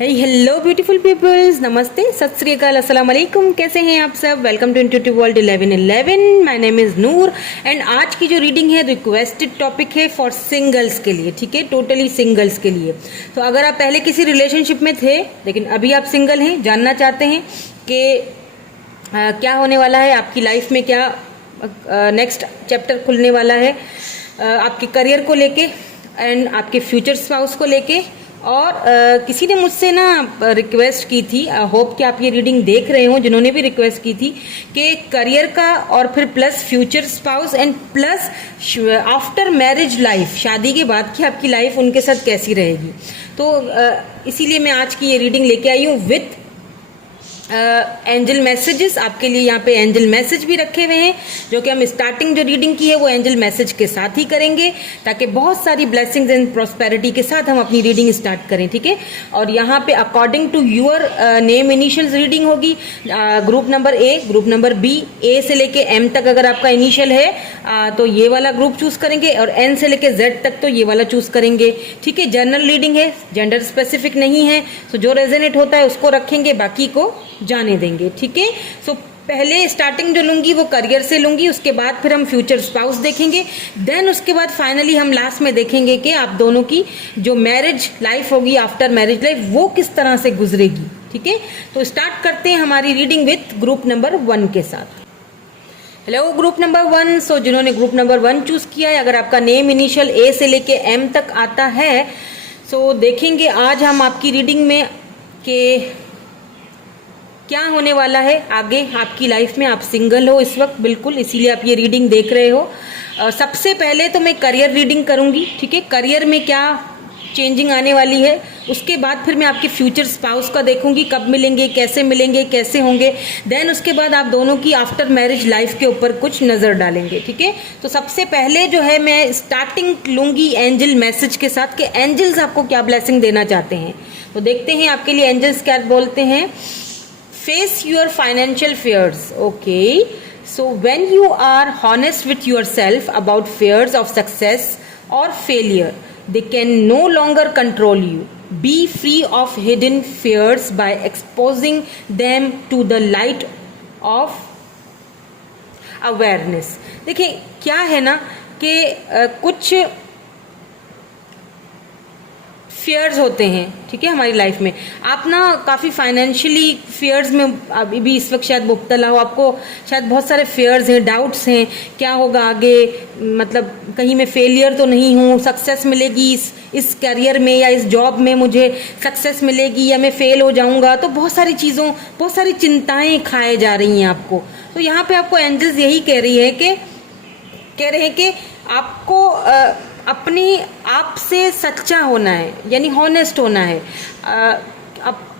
Hello beautiful peoples, नमस्ते, सत श्री अकाल, अस्सलाम वालेकुम। कैसे हैं आप सब? Welcome to intuitive world 1111। My name is Noor and आज की जो रीडिंग है रिक्वेस्टेड टॉपिक है फॉर सिंगल्स के लिए, ठीक है, टोटली सिंगल्स के लिए। तो अगर आप पहले किसी रिलेशनशिप में थे लेकिन अभी आप सिंगल हैं, जानना चाहते हैं कि क्या होने वाला है आपकी लाइफ में, क्या नेक्स्ट चैप्टर खुलने वाला है आपके करियर को लेके एंड आपके फ्यूचर स्पाउस को लेके, और किसी ने मुझसे ना रिक्वेस्ट की थी, आई होप कि आप ये रीडिंग देख रहे हो, जिन्होंने भी रिक्वेस्ट की थी कि करियर का और फिर plus future spouse and plus after marriage life, शादी के बाद की आपकी लाइफ उनके साथ कैसी रहेगी। तो इसीलिए मैं आज की ये रीडिंग लेके आई हूँ विथ एंजल मैसेजेस। आपके लिए यहाँ पे एंजल मैसेज भी रखे हुए हैं, जो कि हम स्टार्टिंग जो रीडिंग की है वो एंजल मैसेज के साथ ही करेंगे, ताकि बहुत सारी ब्लेसिंग्स एंड प्रॉस्पेरिटी के साथ हम अपनी रीडिंग स्टार्ट करें, ठीक है। और यहाँ पे according to your name initials reading होगी। Group number A, group number B, A से लेके एम तक अगर आपका इनिशियल है तो ये वाला ग्रुप चूज करेंगे, और एन से लेके जेड तक तो ये वाला चूज करेंगे, ठीक है। जनरल रीडिंग है, जेंडर स्पेसिफिक नहीं है, तो जो रेजोनेट होता है उसको रखेंगे, बाकी को जाने देंगे, ठीक है। सो पहले स्टार्टिंग जो लूंगी वो करियर से लूंगी, उसके बाद फिर हम फ्यूचर स्पाउस देखेंगे, देन उसके बाद फाइनली हम लास्ट में देखेंगे कि आप दोनों की जो मैरिज लाइफ होगी, आफ्टर मैरिज लाइफ, वो किस तरह से गुजरेगी, ठीक है। तो स्टार्ट करते हैं हमारी रीडिंग विथ ग्रुप नंबर 1 के साथ। Hello group number 1। सो जिन्होंने ग्रुप नंबर 1 चूज किया है, अगर आपका नेम इनिशियल ए से लेके एम तक आता है, सो देखेंगे आज हम आपकी रीडिंग में कि क्या होने वाला है आगे आपकी लाइफ में। आप सिंगल हो इस वक्त, बिल्कुल, इसीलिए आप ये रीडिंग देख रहे हो। सबसे पहले तो मैं करियर रीडिंग करूंगी, ठीक है, करियर में क्या चेंजिंग आने वाली है। उसके बाद फिर मैं आपके फ्यूचर स्पाउस का देखूंगी, कब मिलेंगे, कैसे होंगे। देन उसके बाद आप दोनों की आफ्टर मैरिज लाइफ के ऊपर कुछ नजर डालेंगे, ठीक है। तो सबसे पहले जो है मैं स्टार्टिंग लूंगी एंजल मैसेज के साथ कि एंजल्स आपको क्या ब्लेसिंग देना चाहते हैं। तो देखते हैं आपके लिए एंजल्स क्या बोलते हैं। Face your financial fears. Okay, so when you are honest with yourself about fears of success or failure, they can no longer control you. Be free of hidden fears by exposing them to the light of awareness. देखिए क्या है ना कि कुछ fears होते हैं, ठीक है, हमारी लाइफ में। आप ना काफ़ी फाइनेंशियली फियर्स में अभी भी इस वक्त शायद मुब्तला हो, आपको शायद बहुत सारे फियर्स हैं, डाउट्स हैं, क्या होगा आगे, मतलब कहीं मैं फेलियर तो नहीं हूँ, सक्सेस मिलेगी इस करियर में या इस जॉब में मुझे सक्सेस मिलेगी, या मैं फेल हो जाऊँगा। तो बहुत सारी चिंताएं खाए जा रही हैं आपको। तो यहाँ पे आपको एंजल्स यही कह रहे हैं कि आपको अपने आप से सच्चा होना है, यानी हॉनेस्ट होना है।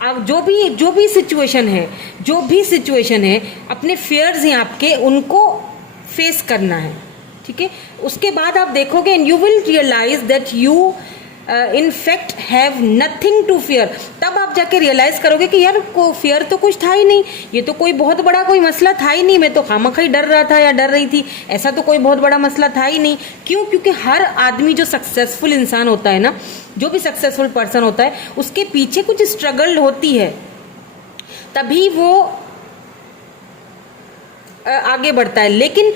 अब जो भी सिचुएशन है, अपने फियर्स हैं आपके, उनको फेस करना है, ठीक है। उसके बाद आप देखोगे and you will realize that you in fact have nothing to fear. तब आप जाके रियलाइज करोगे कि यार को फियर तो कुछ था ही नहीं, ये तो कोई बहुत बड़ा कोई मसला था ही नहीं, मैं तो खामखा ही डर रहा था या डर रही थी, ऐसा तो कोई बहुत बड़ा मसला था ही नहीं। क्यों? क्योंकि हर आदमी जो सक्सेसफुल इंसान होता है ना, जो भी सक्सेसफुल पर्सन होता है, उसके पीछे कुछ स्ट्रगल होती है, तभी वो आगे बढ़ता है। लेकिन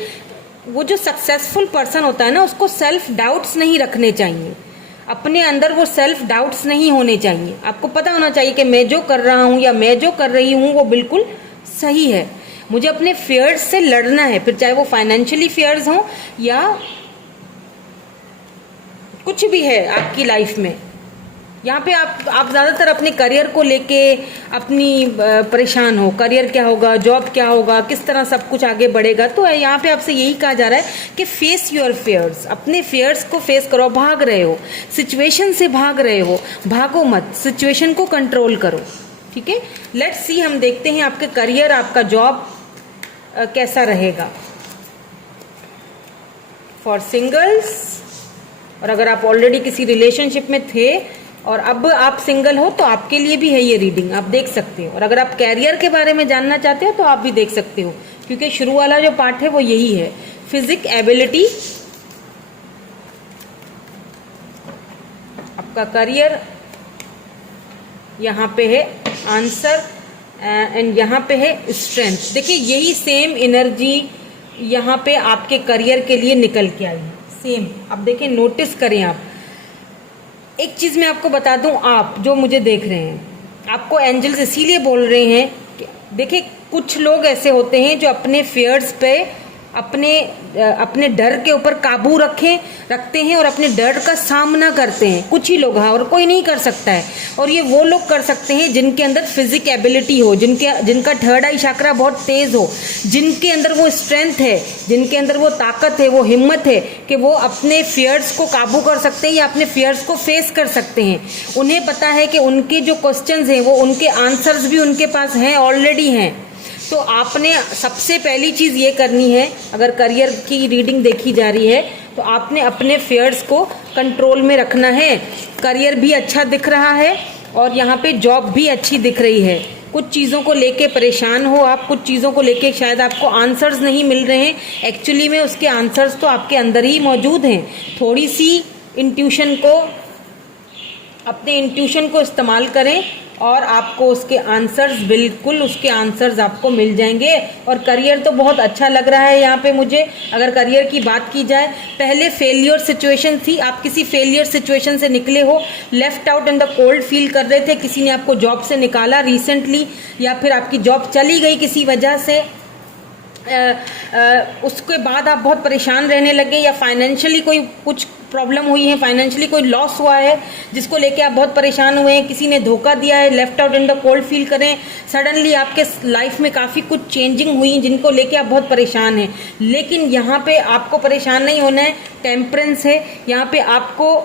वो जो सक्सेसफुल पर्सन होता है ना, उसको सेल्फ डाउट्स नहीं रखने चाहिए, अपने अंदर वो सेल्फ डाउट्स नहीं होने चाहिए। आपको पता होना चाहिए कि मैं जो कर रहा हूं या मैं जो कर रही हूं वो बिल्कुल सही है। मुझे अपने फियर्स से लड़ना है, फिर चाहे वो फाइनेंशियली फियर्स हों या कुछ भी है आपकी लाइफ में। यहाँ पे आप ज़्यादातर अपने करियर को लेके अपनी परेशान हो, करियर क्या होगा, जॉब क्या होगा, किस तरह सब कुछ आगे बढ़ेगा। तो यहाँ पे आपसे यही कहा जा रहा है कि फेस योर फियर्स, अपने फियर्स को फेस करो। भाग रहे हो सिचुएशन से, भागो मत, सिचुएशन को कंट्रोल करो, ठीक है। लेट्स सी, हम देखते हैं आपके करियर, आपका जॉब कैसा रहेगा फॉर सिंगल्स। और अगर आप ऑलरेडी किसी रिलेशनशिप में थे और अब आप सिंगल हो, तो आपके लिए भी है ये रीडिंग, आप देख सकते हो। और अगर आप कैरियर के बारे में जानना चाहते हो तो आप भी देख सकते हो, क्योंकि शुरू वाला जो पार्ट है वो यही है, फिजिक एबिलिटी, आपका करियर यहाँ पे है आंसर एंड यहाँ पे है स्ट्रेंथ। देखिए यही सेम एनर्जी यहाँ पे आपके करियर के लिए निकल के आई है, सेम। अब देखिए नोटिस करें आप, एक चीज़ मैं आपको बता दूं, आप जो मुझे देख रहे हैं, आपको एंजल्स इसीलिए बोल रहे हैं कि देखिए कुछ लोग ऐसे होते हैं जो अपने फियर्स पे अपने डर के ऊपर काबू रखते हैं और अपने डर का सामना करते हैं। कुछ ही लोग, हाँ, और कोई नहीं कर सकता है। और ये वो लोग कर सकते हैं जिनके अंदर फिजिक एबिलिटी हो, जिनका थर्ड आई चक्रा बहुत तेज हो, जिनके अंदर वो स्ट्रेंथ है, जिनके अंदर वो ताकत है, वो हिम्मत है कि वो अपने फियर्स को काबू कर सकते हैं या अपने फियर्स को फेस कर सकते हैं। उन्हें पता है कि उनके जो क्वेश्चंस हैं वो उनके आंसर्स भी उनके पास हैं, ऑलरेडी हैं। तो आपने सबसे पहली चीज़ ये करनी है, अगर करियर की रीडिंग देखी जा रही है तो आपने अपने फेयर्स को कंट्रोल में रखना है। करियर भी अच्छा दिख रहा है और यहाँ पे जॉब भी अच्छी दिख रही है। कुछ चीज़ों को लेके परेशान हो आप, कुछ चीज़ों को लेके शायद आपको आंसर्स नहीं मिल रहे हैं, एक्चुअली में उसके आंसर्स तो आपके अंदर ही मौजूद हैं। थोड़ी सी अपने इंट्यूशन को इस्तेमाल करें और आपको उसके आंसर्स, बिल्कुल उसके आंसर्स आपको मिल जाएंगे। और करियर तो बहुत अच्छा लग रहा है यहाँ पे मुझे। अगर करियर की बात की जाए, पहले फेलियर सिचुएशन थी, आप किसी फेलियर सिचुएशन से निकले हो, left out in the cold feel कर रहे थे, किसी ने आपको जॉब से निकाला रिसेंटली, या फिर आपकी जॉब चली गई किसी वजह से, उसके बाद आप बहुत परेशान रहने लगे, या फाइनेंशियली कोई कुछ प्रॉब्लम हुई है, फाइनेंशियली कोई लॉस हुआ है जिसको लेके आप बहुत परेशान हुए हैं, किसी ने धोखा दिया है, left out in the cold feel करें। सडनली आपके लाइफ में काफ़ी कुछ चेंजिंग हुई जिनको लेके आप बहुत परेशान हैं। लेकिन यहाँ पे आपको परेशान नहीं होना है, टेम्परेंस है, यहाँ पे आपको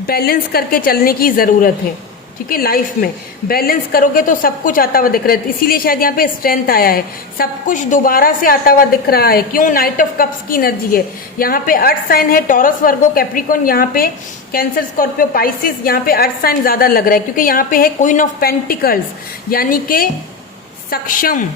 बैलेंस करके चलने की ज़रूरत है। ठीक है, लाइफ में बैलेंस करोगे तो सब कुछ आता हुआ दिख रहा है। इसीलिए शायद यहाँ पे स्ट्रेंथ आया है, सब कुछ दोबारा से आता हुआ दिख रहा है। क्यों? नाइट ऑफ कप्स की एनर्जी है। यहाँ पे अर्थ साइन है, टॉरस, वर्गो, कैप्रिकॉर्न, यहाँ पे कैंसर, स्कॉर्पियो, पाइसिस। यहाँ पे अर्थ साइन ज्यादा लग रहा है क्योंकि यहाँ पे है क्वीन ऑफ पेंटिकल्स, यानी कि सक्षम,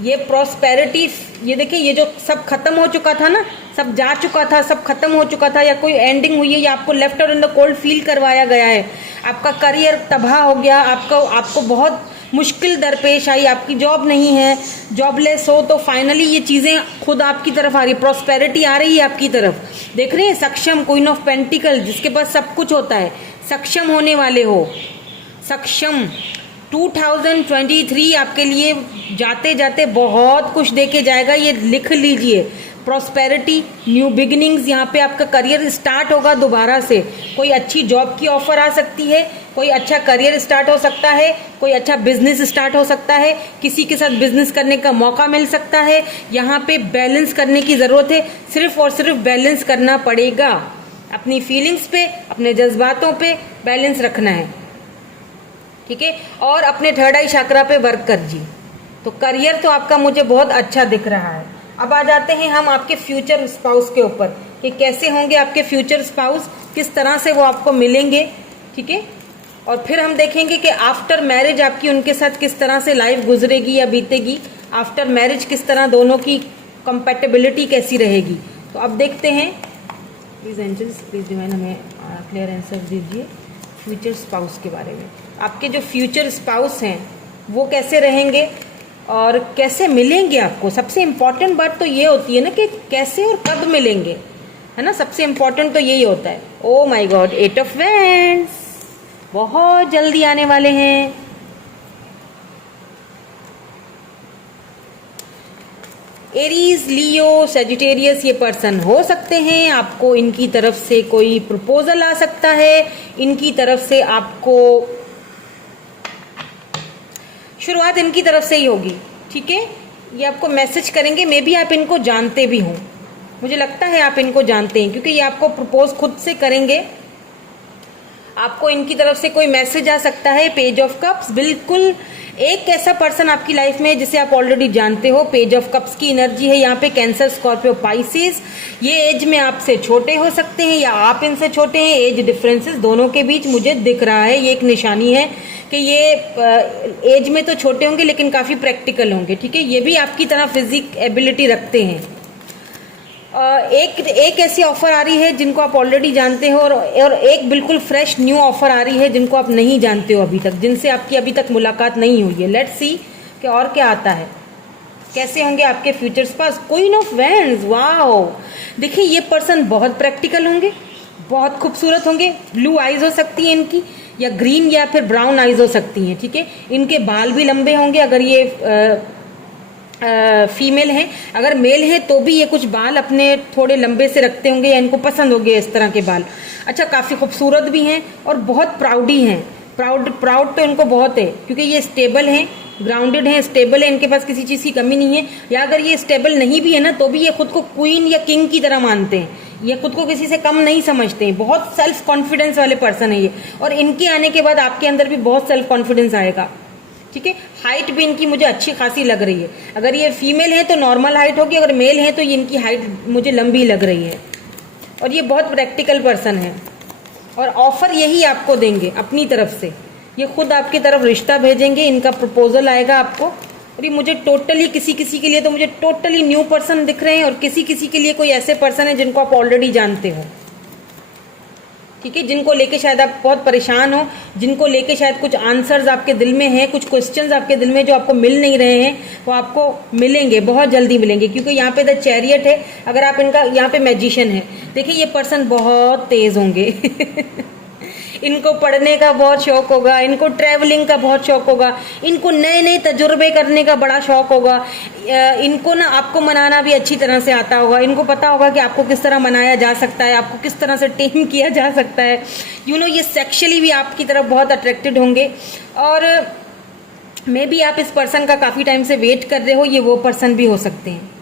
ये प्रॉस्पेरिटी। ये देखिए, ये जो सब खत्म हो चुका था ना, सब जा चुका था, सब खत्म हो चुका था, या कोई एंडिंग हुई है, या आपको left out in the cold feel करवाया गया है, आपका करियर तबाह हो गया, आपको बहुत मुश्किल दरपेश आई, आपकी जॉब नहीं है, जॉबलेस हो, तो फाइनली ये चीज़ें खुद आपकी तरफ आ रही, प्रॉस्पेरिटी आ रही है आपकी तरफ। देख रहे हैं, सक्षम, क्वीन ऑफ पेंटिकल, जिसके पास सब कुछ होता है, सक्षम होने वाले हो, सक्षम। 2023 आपके लिए जाते जाते बहुत कुछ देके जाएगा, ये लिख लीजिए। प्रॉस्पेरिटी, न्यू बिगिनिंग्स, यहाँ पे आपका करियर स्टार्ट होगा दोबारा से। कोई अच्छी जॉब की ऑफर आ सकती है, कोई अच्छा करियर स्टार्ट हो सकता है, कोई अच्छा बिजनेस स्टार्ट हो सकता है, किसी के साथ बिजनेस करने का मौका मिल सकता है। यहाँ पे बैलेंस करने की ज़रूरत है, सिर्फ और सिर्फ बैलेंस करना पड़ेगा। अपनी फीलिंग्स पे, अपने जज्बातों पे बैलेंस रखना है, ठीक है, और अपने थर्ड आई चक्रा पे वर्क करिए। तो करियर तो आपका मुझे बहुत अच्छा दिख रहा है। अब आ जाते हैं हम आपके फ्यूचर स्पाउस के ऊपर कि कैसे होंगे आपके फ्यूचर स्पाउस, किस तरह से वो आपको मिलेंगे, ठीक है। और फिर हम देखेंगे कि आफ्टर मैरिज आपकी उनके साथ किस तरह से लाइफ गुजरेगी या बीतेगी, आफ्टर मैरिज किस तरह दोनों की कंपैटिबिलिटी कैसी रहेगी। तो अब देखते हैं, प्लीज़ एंजल्स, प्लीज़ डिवाइन, हमें क्लियर आंसर दीजिए फ्यूचर स्पाउस के बारे में। आपके जो फ्यूचर स्पाउस हैं वो कैसे रहेंगे और कैसे मिलेंगे आपको। सबसे इम्पॉर्टेंट बात तो ये होती है ना कि कैसे और कब मिलेंगे, है ना, सबसे इम्पॉर्टेंट तो यही होता है। ओ माय गॉड, 8 ऑफ वैंड्स बहुत जल्दी आने वाले हैं। एरीज, लियो, सेजिटेरियस ये पर्सन हो सकते हैं। आपको इनकी तरफ से कोई प्रपोजल आ सकता है, इनकी तरफ से आपको शुरुआत इनकी तरफ से ही होगी, ठीक है। ये आपको मैसेज करेंगे, मे बी आप इनको जानते भी हों, मुझे लगता है आप इनको जानते हैं क्योंकि ये आपको प्रपोज खुद से करेंगे। आपको इनकी तरफ से कोई मैसेज आ सकता है। पेज ऑफ कप्स, बिल्कुल एक ऐसा पर्सन आपकी लाइफ में है जिसे आप ऑलरेडी जानते हो। पेज ऑफ कप्स की एनर्जी है यहाँ पे, कैंसर, स्कॉर्पियो, पाइसिस। ये एज में आपसे छोटे हो सकते हैं या आप इनसे छोटे हैं, एज डिफरेंसेस दोनों के बीच मुझे दिख रहा है। ये एक निशानी है कि ये एज में तो छोटे होंगे लेकिन काफ़ी प्रैक्टिकल होंगे, ठीक है। ये भी आपकी तरह फिजिक एबिलिटी रखते हैं। एक ऐसी ऑफर आ रही है जिनको आप ऑलरेडी जानते हो, और एक बिल्कुल फ्रेश न्यू ऑफर आ रही है जिनको आप नहीं जानते हो अभी तक, जिनसे आपकी अभी तक मुलाकात नहीं हुई है। लेट्स सी कि और क्या आता है, कैसे होंगे आपके futures pass. Queen of wands, wow. देखिए ये पर्सन बहुत प्रैक्टिकल होंगे, बहुत खूबसूरत होंगे। ब्लू आईज हो सकती है इनकी, या ग्रीन या फिर ब्राउन आईज हो सकती हैं, ठीक है। इनके बाल भी लंबे होंगे अगर ये फीमेल हैं। अगर मेल है तो भी ये कुछ बाल अपने थोड़े लंबे से रखते होंगे, या इनको पसंद होंगे इस तरह के बाल। अच्छा, काफ़ी खूबसूरत भी हैं और बहुत प्राउडी हैं। प्राउड तो इनको बहुत है, क्योंकि ये स्टेबल हैं, ग्राउंडेड हैं, स्टेबल है, इनके पास किसी चीज़ की कमी नहीं है। या अगर ये स्टेबल नहीं भी है ना, तो भी ये खुद को क्वीन या किंग की तरह मानते हैं, ये खुद को किसी से कम नहीं समझते हैं। बहुत सेल्फ कॉन्फिडेंस वाले पर्सन है ये, और इनके आने के बाद आपके अंदर भी बहुत सेल्फ कॉन्फिडेंस आएगा, ठीक है। हाइट भी इनकी मुझे अच्छी खासी लग रही है। अगर ये फीमेल है तो नॉर्मल हाइट होगी, अगर मेल है तो ये इनकी हाइट मुझे लंबी लग रही है। और ये बहुत प्रैक्टिकल पर्सन है, और ऑफर यही आपको देंगे अपनी तरफ से। ये खुद आपकी तरफ रिश्ता भेजेंगे, इनका प्रपोजल आएगा आपको। और ये मुझे टोटली किसी के लिए तो मुझे टोटली न्यू पर्सन दिख रहे हैं, और किसी के लिए कोई ऐसे पर्सन है जिनको आप ऑलरेडी जानते हो, ठीक है। जिनको लेके शायद आप बहुत परेशान हो, जिनको लेके शायद कुछ आंसर्स आपके दिल में हैं, कुछ क्वेश्चंस आपके दिल में जो आपको मिल नहीं रहे हैं, वो आपको मिलेंगे, बहुत जल्दी मिलेंगे। क्योंकि यहाँ पे द चैरियट है, अगर आप इनका, यहाँ पे मैजिशियन है। देखिए ये पर्सन बहुत तेज होंगे इनको पढ़ने का बहुत शौक होगा, इनको ट्रैवलिंग का बहुत शौक होगा, इनको नए नए तजुर्बे करने का बड़ा शौक होगा। इनको ना आपको मनाना भी अच्छी तरह से आता होगा, इनको पता होगा कि आपको किस तरह मनाया जा सकता है, आपको किस तरह से टेम किया जा सकता है। ये सेक्शुअली भी आपकी तरफ बहुत अट्रैक्टेड होंगे। और मे बी आप इस पर्सन का काफ़ी टाइम से वेट कर रहे हो, ये वो पर्सन भी हो सकते हैं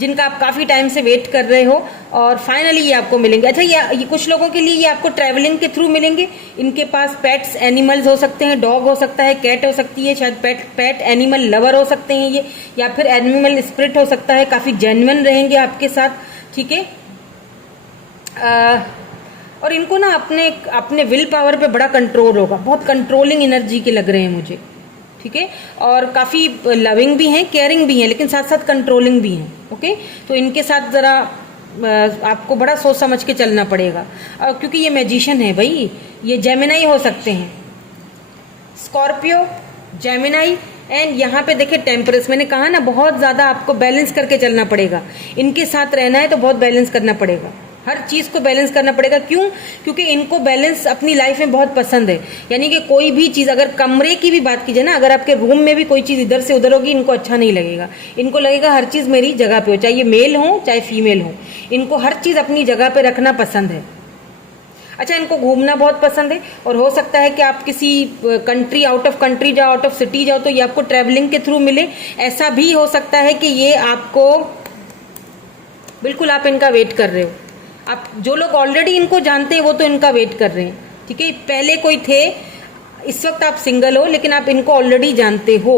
जिनका आप काफ़ी टाइम से वेट कर रहे हो, और फाइनली ये आपको मिलेंगे। अच्छा, ये कुछ लोगों के लिए ये आपको ट्रैवलिंग के थ्रू मिलेंगे। इनके पास पेट्स एनिमल्स हो सकते हैं, डॉग हो सकता है, कैट हो सकती है, शायद पेट एनिमल लवर हो सकते हैं ये, या फिर एनिमल स्पिरिट हो सकता है। काफ़ी जेन्युइन रहेंगे आपके साथ, ठीक है। और इनको ना अपने विल पावर पे बड़ा कंट्रोल होगा, बहुत कंट्रोलिंग एनर्जी के लग रहे हैं मुझे, ठीक है। और काफ़ी लविंग भी हैं, केयरिंग भी हैं, लेकिन साथ साथ कंट्रोलिंग भी हैं, ओके। तो इनके साथ ज़रा आपको बड़ा सोच समझ के चलना पड़ेगा, क्योंकि ये मैजिशियन है भाई। ये जेमिनाई हो सकते हैं, स्कॉर्पियो, जेमिनाई, एंड यहाँ पे देखिए टेम्परस। मैंने कहा ना, बहुत ज़्यादा आपको बैलेंस करके चलना पड़ेगा। इनके साथ रहना है तो बहुत बैलेंस करना पड़ेगा, हर चीज़ को बैलेंस करना पड़ेगा। क्यों? क्योंकि इनको बैलेंस अपनी लाइफ में बहुत पसंद है। यानी कि कोई भी चीज़, अगर कमरे की भी बात कीजिए ना, अगर आपके रूम में भी कोई चीज़ इधर से उधर होगी, इनको अच्छा नहीं लगेगा। इनको लगेगा हर चीज़ मेरी जगह पे हो, चाहे ये मेल हो चाहे फीमेल हो, इनको हर चीज़ अपनी जगह पे रखना पसंद है। अच्छा, इनको घूमना बहुत पसंद है, और हो सकता है कि आप किसी कंट्री, आउट ऑफ कंट्री जाओ, आउट ऑफ सिटी जाओ, तो ये आपको ट्रैवलिंग के थ्रू मिले। ऐसा भी हो सकता है कि ये आपको, बिल्कुल आप इनका वेट कर रहे हो। आप जो लोग ऑलरेडी इनको जानते हैं वो तो इनका वेट कर रहे हैं, ठीक है। पहले कोई थे, इस वक्त आप सिंगल हो, लेकिन आप इनको ऑलरेडी जानते हो,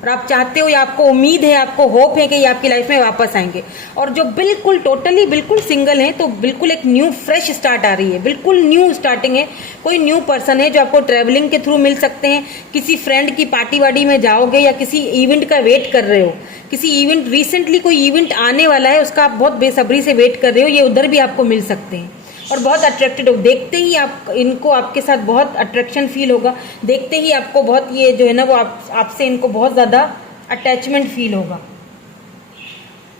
और आप चाहते हो, या आपको उम्मीद है, आपको होप है कि ये आपकी लाइफ में वापस आएंगे। और जो बिल्कुल टोटली बिल्कुल सिंगल हैं, तो बिल्कुल एक न्यू फ्रेश स्टार्ट आ रही है, बिल्कुल न्यू स्टार्टिंग है। कोई न्यू पर्सन है जो आपको ट्रैवलिंग के थ्रू मिल सकते हैं। किसी फ्रेंड की पार्टी वार्टी में जाओगे, या किसी इवेंट का वेट कर रहे हो, किसी इवेंट, रिसेंटली कोई इवेंट आने वाला है, उसका आप बहुत बेसब्री से वेट कर रहे हो, ये उधर भी आपको मिल सकते हैं। और बहुत अट्रैक्टेड हो, देखते ही आप इनको, आपके साथ बहुत अट्रैक्शन फील होगा। देखते ही आपको बहुत, ये जो है ना, वो आपसे इनको बहुत ज़्यादा अटैचमेंट फील होगा,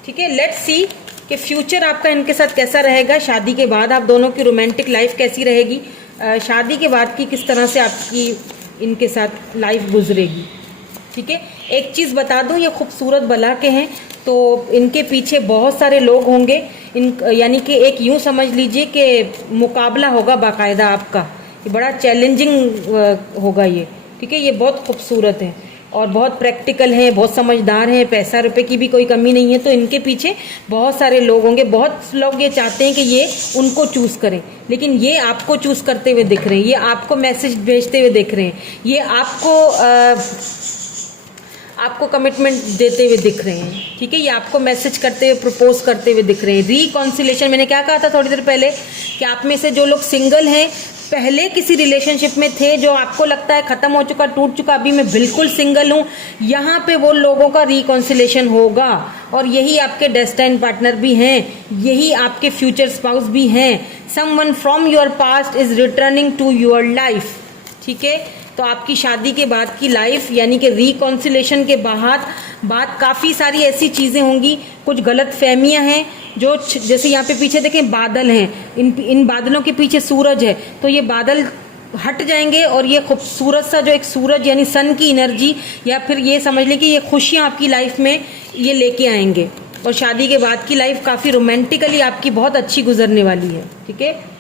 ठीक है। लेट्स सी कि फ्यूचर आपका इनके साथ कैसा रहेगा। शादी के बाद आप दोनों की रोमांटिक लाइफ कैसी रहेगी, शादी के बाद की किस तरह से आपकी इनके साथ लाइफ गुजरेगी, ठीक है। एक चीज़ बता दूं, ये खूबसूरत बला के हैं, तो इनके पीछे बहुत सारे लोग होंगे। यानी कि एक यूँ समझ लीजिए कि मुकाबला होगा बाकायदा आपका, ये बड़ा चैलेंजिंग होगा ये, ठीक है। ये बहुत खूबसूरत है और बहुत प्रैक्टिकल हैं, बहुत समझदार हैं, पैसा रुपए की भी कोई कमी नहीं है। तो इनके पीछे बहुत सारे लोग होंगे। बहुत लोग ये चाहते हैं कि ये उनको चूज़ करें, लेकिन ये आपको चूज़ करते हुए दिख रहे हैं, ये आपको मैसेज भेजते हुए दिख रहे हैं, ये आपको कमिटमेंट देते हुए दिख रहे हैं, ठीक है। ये आपको मैसेज करते हुए, प्रपोज करते हुए दिख रहे हैं। रिकॉन्सिलेशन, मैंने क्या कहा था थोड़ी देर पहले, कि आप में से जो लोग सिंगल हैं, पहले किसी रिलेशनशिप में थे जो आपको लगता है खत्म हो चुका, टूट चुका, अभी मैं बिल्कुल सिंगल हूँ, यहाँ पे वो लोगों का रिकॉन्सिलेशन होगा और यही आपके डेस्टाइन पार्टनर भी हैं, यही आपके फ्यूचर स्पाउस भी हैं। Someone from your past is returning to your life. ठीक है, तो आपकी शादी के बाद की लाइफ यानी कि रिकॉन्सिलेशन के बाद काफ़ी सारी ऐसी चीज़ें होंगी, कुछ गलत फहमियाँ हैं जो जैसे यहाँ पे पीछे देखें बादल हैं, इन बादलों के पीछे सूरज है, तो ये बादल हट जाएंगे और ये खूबसूरत सा जो एक सूरज यानी सन की एनर्जी या फिर ये समझ लें कि ये खुशियाँ आपकी लाइफ में ये लेके आएंगे और शादी के बाद की लाइफ काफ़ी रोमांटिकली आपकी बहुत अच्छी गुजरने वाली है। ठीक है,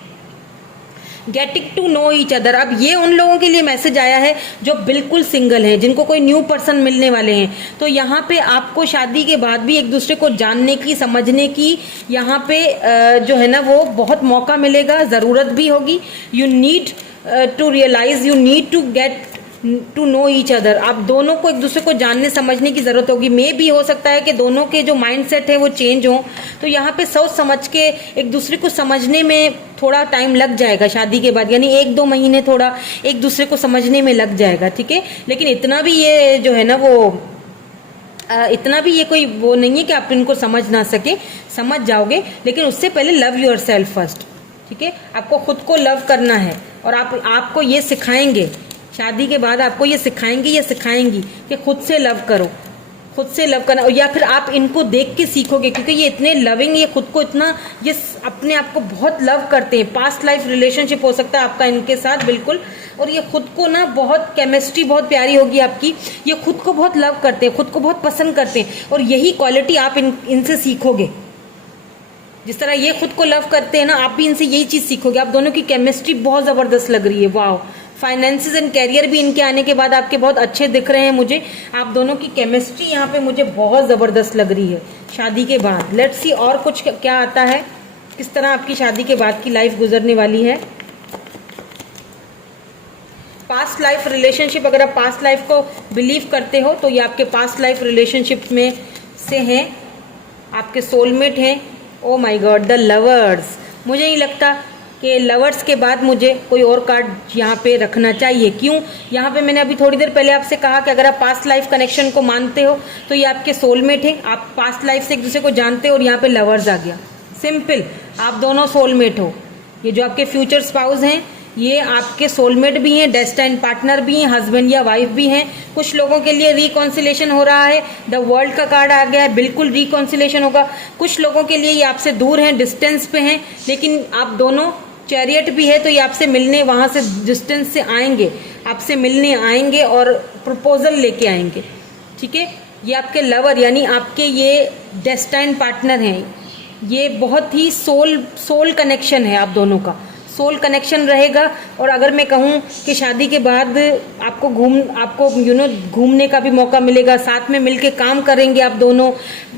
getting to know each other. अब ये उन लोगों के लिए मैसेज आया है जो बिल्कुल सिंगल हैं, जिनको कोई न्यू पर्सन मिलने वाले हैं। तो यहाँ पे आपको शादी के बाद भी एक दूसरे को जानने की, समझने की यहाँ पे जो है ना वो बहुत मौका मिलेगा, ज़रूरत भी होगी। You need to realize, you need to get to know each other. आप दोनों को एक दूसरे को जानने समझने की जरूरत होगी। मे भी हो सकता है कि दोनों के जो माइंडसेट है वो चेंज हो, तो यहाँ पे सोच समझ के एक दूसरे को समझने में थोड़ा टाइम लग जाएगा शादी के बाद, यानी 1-2 महीने थोड़ा एक दूसरे को समझने में लग जाएगा। ठीक है, लेकिन इतना भी ये जो है ना वो इतना भी ये कोई वो नहीं है कि आप इनको समझ ना सके, समझ जाओगे, लेकिन उससे पहले लव योर सेल्फ फर्स्ट। ठीक है, आपको खुद को लव करना है और आपको ये सिखाएंगे शादी के बाद, आपको ये सिखाएंगे, ये सिखाएंगी कि खुद से लव करो, खुद से लव करना, या फिर आप इनको देख के सीखोगे क्योंकि ये इतने लविंग, ये खुद को इतना, ये अपने आप को बहुत लव करते हैं। पास्ट लाइफ रिलेशनशिप हो सकता है आपका इनके साथ बिल्कुल, और ये खुद को ना बहुत केमिस्ट्री बहुत प्यारी होगी आपकी। ये खुद को बहुत लव करते हैं, खुद को बहुत पसंद करते हैं और यही क्वालिटी आप इनसे सीखोगे। जिस तरह ये खुद को लव करते हैं ना, आप भी इनसे यही चीज़ सीखोगे। आप दोनों की केमिस्ट्री बहुत ज़बरदस्त लग रही है। वाह, फाइनेंसेस एंड कैरियर भी इनके आने के बाद आपके बहुत अच्छे दिख रहे हैं मुझे। आप दोनों की केमिस्ट्री यहाँ पे मुझे बहुत ज़बरदस्त लग रही है शादी के बाद। लेट्स सी और कुछ क्या आता है, किस तरह आपकी शादी के बाद की लाइफ गुजरने वाली है। पास्ट लाइफ रिलेशनशिप, अगर आप पास्ट लाइफ को बिलीव करते हो तो ये आपके पास्ट लाइफ रिलेशनशिप में से हैं, आपके सोलमेट हैं। ओ माय गॉड, द लवर्स। मुझे नहीं लगता कि लवर्स के बाद मुझे कोई और कार्ड यहाँ पे रखना चाहिए। क्यों? यहाँ पे मैंने अभी थोड़ी देर पहले आपसे कहा कि अगर आप पास्ट लाइफ कनेक्शन को मानते हो तो ये आपके सोलमेट है, आप पास्ट लाइफ से एक दूसरे को जानते हो, और यहाँ पे लवर्स आ गया। सिंपल, आप दोनों सोलमेट हो। ये जो आपके फ्यूचर स्पाउस हैं ये आपके सोलमेट भी हैं, डेस्टाइन पार्टनर भी हैं, हस्बैंड या वाइफ भी हैं। कुछ लोगों के लिए रिकॉन्सिलेशन हो रहा है, द वर्ल्ड का कार्ड आ गया है, बिल्कुल रिकॉन्सिलेशन होगा। कुछ लोगों के लिए ये आपसे दूर हैं, डिस्टेंस पे हैं, लेकिन आप दोनों, चैरियट भी है तो ये आपसे मिलने, वहाँ से डिस्टेंस से आएंगे, आपसे मिलने आएंगे और प्रपोजल लेके आएंगे। ठीक है, ये आपके लवर यानी आपके ये डेस्टाइन पार्टनर हैं। ये बहुत ही सोल कनेक्शन है, आप दोनों का सोल कनेक्शन रहेगा। और अगर मैं कहूँ कि शादी के बाद आपको घूमने का भी मौका मिलेगा, साथ में मिलके काम करेंगे आप दोनों।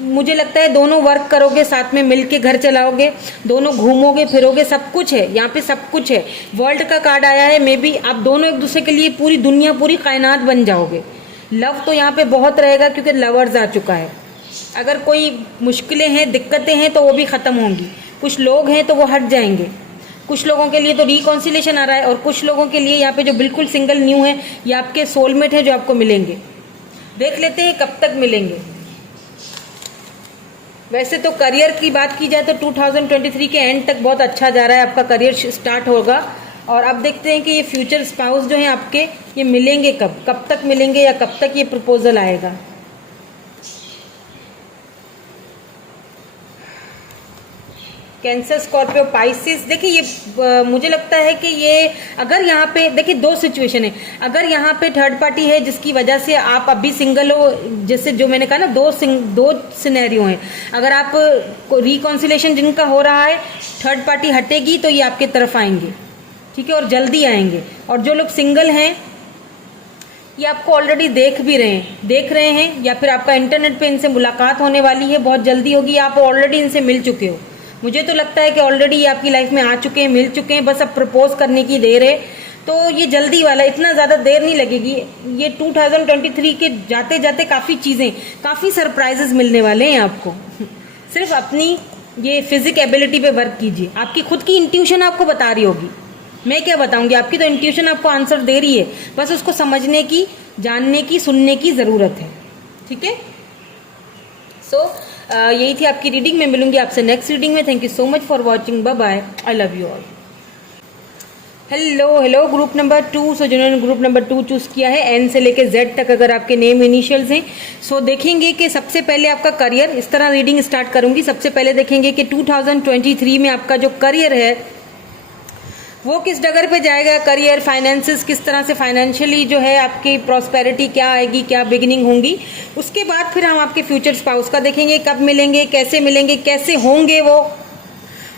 मुझे लगता है दोनों वर्क करोगे, साथ में मिलके घर चलाओगे, दोनों घूमोगे फिरोगे, सब कुछ है यहाँ पे, सब कुछ है। वर्ल्ड का कार्ड आया है, मे बी आप दोनों एक दूसरे के लिए पूरी दुनिया, पूरी कायनात बन जाओगे। लव तो यहाँ पे बहुत रहेगा क्योंकि लवर्स आ चुका है। अगर कोई मुश्किलें हैं, दिक्कतें हैं तो वो भी ख़त्म होंगी। कुछ लोग हैं तो वो हट जाएंगे। कुछ लोगों के लिए तो रिकॉन्सिलेशन आ रहा है और कुछ लोगों के लिए यहाँ पे जो बिल्कुल सिंगल न्यू है, ये आपके सोलमेट है जो आपको मिलेंगे। देख लेते हैं कब तक मिलेंगे। वैसे तो करियर की बात की जाए तो 2023 के एंड तक बहुत अच्छा जा रहा है, आपका करियर स्टार्ट होगा। और अब देखते हैं कि ये फ्यूचर स्पाउस जो हैं आपके, ये मिलेंगे कब तक मिलेंगे या कब तक ये प्रपोजल आएगा। Cancer, Scorpio, Pisces. देखिए ये मुझे लगता है कि ये, अगर यहाँ पे देखिए दो सिचुएशन है। अगर यहाँ पे थर्ड पार्टी है जिसकी वजह से आप अभी सिंगल हो, जैसे जो मैंने कहा ना, दो सिनेरियो हैं। अगर आप रिकॉन्सिलेशन जिनका हो रहा है, थर्ड पार्टी हटेगी तो ये आपके तरफ आएंगे। ठीक है, और जल्दी आएंगे। और जो लोग सिंगल हैं ये आपको ऑलरेडी देख रहे हैं या फिर आपका इंटरनेट पे इनसे मुलाकात होने वाली है, बहुत जल्दी होगी। आप ऑलरेडी इनसे मिल चुके हो। मुझे तो लगता है कि ऑलरेडी ये आपकी लाइफ में आ चुके हैं, मिल चुके हैं, बस अब प्रपोज करने की देर है। तो ये जल्दी वाला, इतना ज़्यादा देर नहीं लगेगी। ये 2023 के जाते जाते काफ़ी चीज़ें, काफ़ी सरप्राइजेस मिलने वाले हैं आपको। सिर्फ अपनी ये फिजिक एबिलिटी पे वर्क कीजिए, आपकी खुद की इंट्यूशन आपको बता रही होगी। मैं क्या बताऊंगी, आपकी तो इंट्यूशन आपको आंसर दे रही है, बस उसको समझने की, जानने की, सुनने की जरूरत है। ठीक है, सो यही थी आपकी रीडिंग। मैं मिलूंगी आपसे नेक्स्ट रीडिंग में। Thank you so much for watching, bye bye, I love you all. Hello group number 2। So जिन्होंने ग्रुप नंबर 2 चूज किया है, एन से लेके जेड तक अगर आपके नेम इनिशियल्स हैं, सो देखेंगे कि सबसे पहले आपका करियर, इस तरह रीडिंग स्टार्ट करूंगी। सबसे पहले देखेंगे कि 2023 में आपका जो करियर है वो किस डगर पे जाएगा। करियर, फाइनेंसेस, किस तरह से फाइनेंशियली जो है आपकी प्रॉस्पेरिटी क्या आएगी, क्या बिगिनिंग होंगी। उसके बाद फिर हम आपके फ्यूचर स्पाउस का देखेंगे, कब मिलेंगे, कैसे होंगे वो,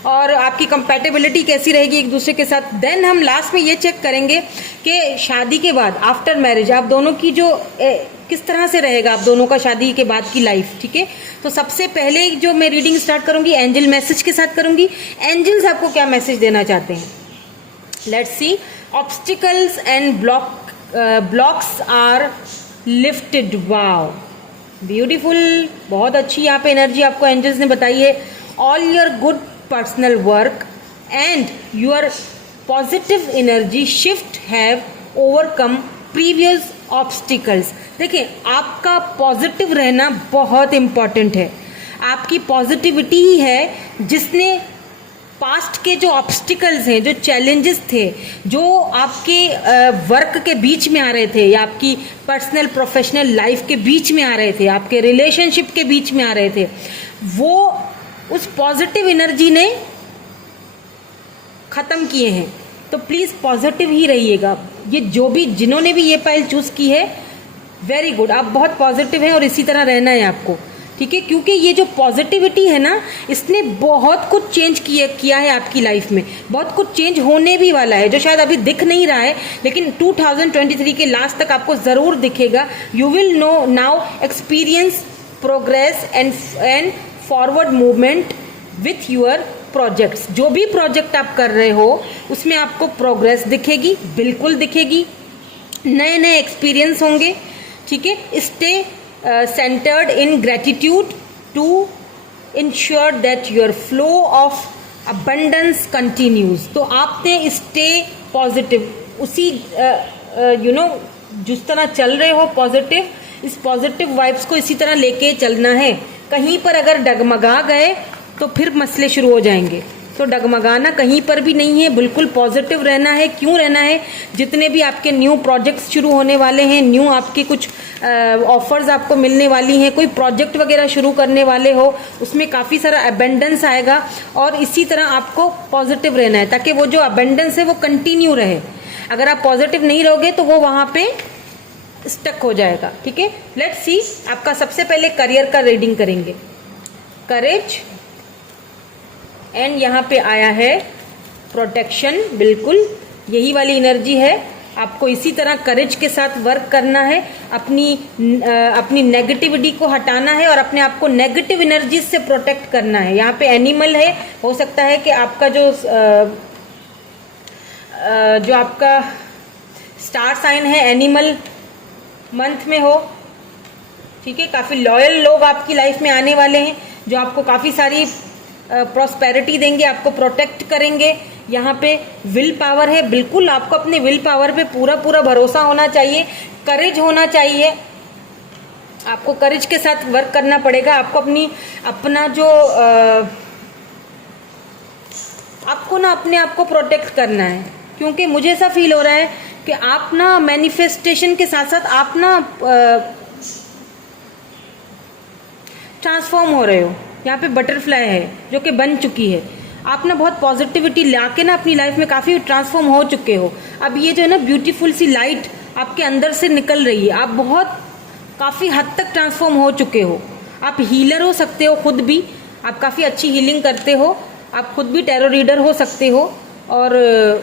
और आपकी कंपैटिबिलिटी कैसी रहेगी एक दूसरे के साथ। देन हम लास्ट में ये चेक करेंगे कि शादी के बाद, आफ्टर मैरिज, आप दोनों की जो किस तरह से रहेगा आप दोनों का शादी के बाद की लाइफ। ठीक है, तो सबसे पहले जो मैं रीडिंग स्टार्ट करूंगी एंजल मैसेज के साथ करूंगी। एंजल्स आपको क्या मैसेज देना चाहते हैं, let's see. Obstacles and blocks are lifted. Wow, beautiful, बहुत अच्छी यहाँ पे एनर्जी आपको एंजल्स ने बताई है। All your good personal work and your positive energy shift have overcome previous obstacles. देखिए, आपका पॉजिटिव रहना बहुत इंपॉर्टेंट है। आपकी पॉजिटिविटी ही है जिसने पास्ट के जो ऑब्स्टिकल्स हैं, जो चैलेंजेस थे, जो आपके वर्क के बीच में आ रहे थे, या आपकी पर्सनल प्रोफेशनल लाइफ के बीच में आ रहे थे, आपके रिलेशनशिप के बीच में आ रहे थे, वो उस पॉजिटिव एनर्जी ने खत्म किए हैं। तो प्लीज पॉजिटिव ही रहिएगा। ये जो भी, जिन्होंने भी ये फाइल चूज की है, वेरी गुड, आप बहुत पॉजिटिव हैं और इसी तरह रहना है आपको। ठीक है, क्योंकि ये जो पॉजिटिविटी है ना, इसने बहुत कुछ चेंज किया है आपकी लाइफ में, बहुत कुछ चेंज होने भी वाला है, जो शायद अभी दिख नहीं रहा है, लेकिन 2023 के लास्ट तक आपको जरूर दिखेगा। You will know now experience progress and forward movement with your projects. जो भी प्रोजेक्ट आप कर रहे हो उसमें आपको प्रोग्रेस दिखेगी, बिल्कुल दिखेगी, नए नए एक्सपीरियंस होंगे। ठीक है, stay centered in gratitude to ensure that your flow of abundance continues। तो आपने stay positive, उसी जिस तरह चल रहे हो पॉजिटिव, इस पॉजिटिव वाइब्स को इसी तरह लेके चलना है। कहीं पर अगर डगमगा गए तो फिर मसले शुरू हो जाएंगे। तो डगमगाना कहीं पर भी नहीं है, बिल्कुल पॉजिटिव रहना है। क्यों रहना है, जितने भी आपके न्यू प्रोजेक्ट्स शुरू होने वाले हैं, न्यू आपकी कुछ ऑफर्स आपको मिलने वाली हैं, कोई प्रोजेक्ट वगैरह शुरू करने वाले हो, उसमें काफ़ी सारा अबेंडेंस आएगा। और इसी तरह आपको पॉजिटिव रहना है ताकि वो जो अबेंडेंस है वो कंटिन्यू रहे। अगर आप पॉजिटिव नहीं रहोगे तो वो वहाँ पे स्टक हो जाएगा। ठीक है, लेट्स सी। आपका सबसे पहले करियर का रीडिंग करेंगे, करेज, एंड यहाँ पे आया है प्रोटेक्शन। बिल्कुल यही वाली एनर्जी है, आपको इसी तरह करेज के साथ वर्क करना है, अपनी नेगेटिविटी को हटाना है और अपने आप को नेगेटिव एनर्जी से प्रोटेक्ट करना है। यहाँ पे एनिमल है, हो सकता है कि आपका जो आपका स्टार साइन है एनिमल मंथ में हो। ठीक है, काफ़ी लॉयल लोग आपकी लाइफ में आने वाले हैं जो आपको काफ़ी सारी प्रॉस्पेरिटी देंगे, आपको प्रोटेक्ट करेंगे। यहाँ पे विल पावर है, बिल्कुल आपको अपने विल पावर पे पूरा भरोसा होना चाहिए, करेज होना चाहिए। आपको करेज के साथ वर्क करना पड़ेगा। आपको अपना जो आपको ना अपने आप को प्रोटेक्ट करना है, क्योंकि मुझे ऐसा फील हो रहा है कि आप ना मैनिफेस्टेशन के साथ साथ आप ना ट्रांसफॉर्म हो रहे हो। यहाँ पे बटरफ्लाई है जो कि बन चुकी है। आप ना बहुत पॉजिटिविटी लाके ना अपनी लाइफ में काफ़ी ट्रांसफॉर्म हो चुके हो। अब ये जो है ना ब्यूटीफुल सी लाइट आपके अंदर से निकल रही है। आप बहुत काफ़ी हद तक ट्रांसफॉर्म हो चुके हो। आप हीलर हो सकते हो खुद भी, आप काफ़ी अच्छी हीलिंग करते हो, आप खुद भी टैरो रीडर हो सकते हो। और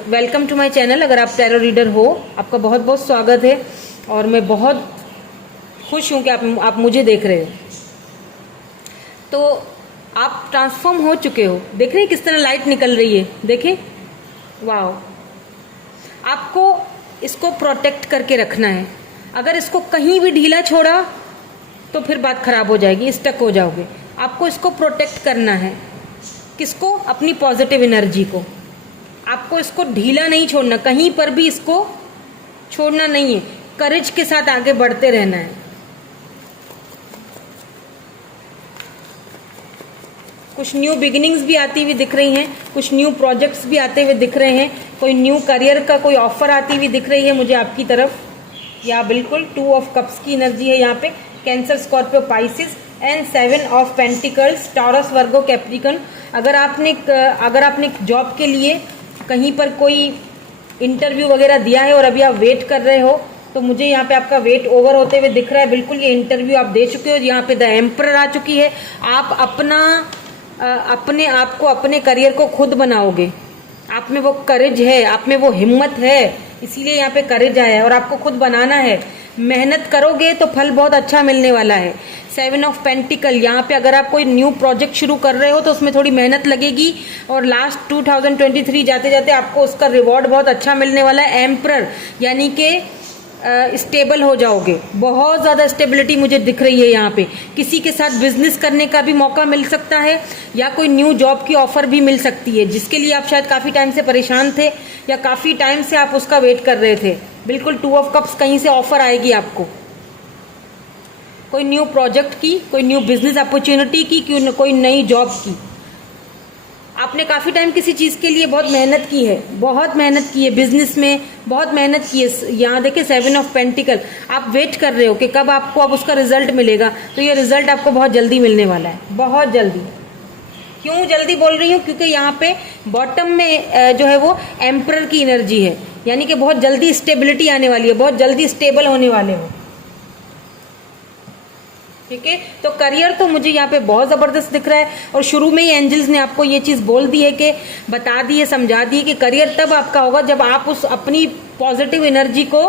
वेलकम टू माय चैनल। अगर आप टैरो रीडर हो, आपका बहुत बहुत स्वागत है और मैं बहुत खुश हूँ कि आप मुझे देख रहे हो। तो आप ट्रांसफॉर्म हो चुके हो। देख रहे हैं किस तरह लाइट निकल रही है, देखें, वाओ। आपको इसको प्रोटेक्ट करके रखना है। अगर इसको कहीं भी ढीला छोड़ा तो फिर बात खराब हो जाएगी, स्टक हो जाओगे। आपको इसको प्रोटेक्ट करना है। किसको? अपनी पॉजिटिव एनर्जी को। आपको इसको ढीला नहीं छोड़ना, कहीं पर भी इसको छोड़ना नहीं है, करेज के साथ आगे बढ़ते रहना है। कुछ न्यू बिगिनिंग्स भी आती हुई दिख रही हैं, कुछ न्यू प्रोजेक्ट्स भी आते हुए दिख रहे हैं, कोई न्यू करियर का कोई ऑफर आती हुई दिख रही है मुझे आपकी तरफ। या बिल्कुल 2 ऑफ कप्स की एनर्जी है यहाँ पे, cancer, Scorpio, Pisces and 7 of pentacles, Taurus, Virgo, Capricorn. अगर आपने जॉब के लिए कहीं पर कोई इंटरव्यू वगैरह दिया है और अभी आप वेट कर रहे हो, तो मुझे यहाँ पे आपका वेट ओवर होते हुए दिख रहा है। बिल्कुल ये इंटरव्यू आप दे चुके हो, यहाँ पे द एम्परर आ चुकी है। आप अपने आप को, अपने करियर को खुद बनाओगे। आप में वो करेज है, आप में वो हिम्मत है, इसीलिए यहाँ पे करेज आया है और आपको खुद बनाना है। मेहनत करोगे तो फल बहुत अच्छा मिलने वाला है। 7 ऑफ पेंटिकल, यहाँ पे अगर आप कोई न्यू प्रोजेक्ट शुरू कर रहे हो तो उसमें थोड़ी मेहनत लगेगी और लास्ट 2023 जाते जाते आपको उसका रिवॉर्ड बहुत अच्छा मिलने वाला है। एम्परर यानी कि स्टेबल हो जाओगे, बहुत ज़्यादा स्टेबिलिटी मुझे दिख रही है यहाँ पे। किसी के साथ बिजनेस करने का भी मौका मिल सकता है या कोई न्यू जॉब की ऑफर भी मिल सकती है जिसके लिए आप शायद काफ़ी टाइम से परेशान थे या काफ़ी टाइम से आप उसका वेट कर रहे थे। बिल्कुल 2 ऑफ कप्स, कहीं से ऑफर आएगी आपको, कोई न्यू प्रोजेक्ट की, कोई न्यू बिजनेस अपॉर्चुनिटी की, कोई नई जॉब की। आपने काफ़ी टाइम किसी चीज़ के लिए बहुत मेहनत की है, बहुत मेहनत की है, बिजनेस में बहुत मेहनत की है। यहाँ देखिए 7 ऑफ पेंटिकल, आप वेट कर रहे हो कि कब आपको अब उसका रिजल्ट मिलेगा, तो ये रिजल्ट आपको बहुत जल्दी मिलने वाला है, बहुत जल्दी। क्यों जल्दी बोल रही हूँ? क्योंकि यहाँ पे बॉटम में जो है वो एम्परर की एनर्जी है, यानी कि बहुत जल्दी स्टेबिलिटी आने वाली है, बहुत जल्दी स्टेबल होने वाले हो। ठीक है, तो करियर तो मुझे यहाँ पे बहुत ज़बरदस्त दिख रहा है और शुरू में ही एंजल्स ने आपको ये चीज़ बोल दी है कि बता दी है, समझा दी है कि करियर तब आपका होगा जब आप उस अपनी पॉजिटिव एनर्जी को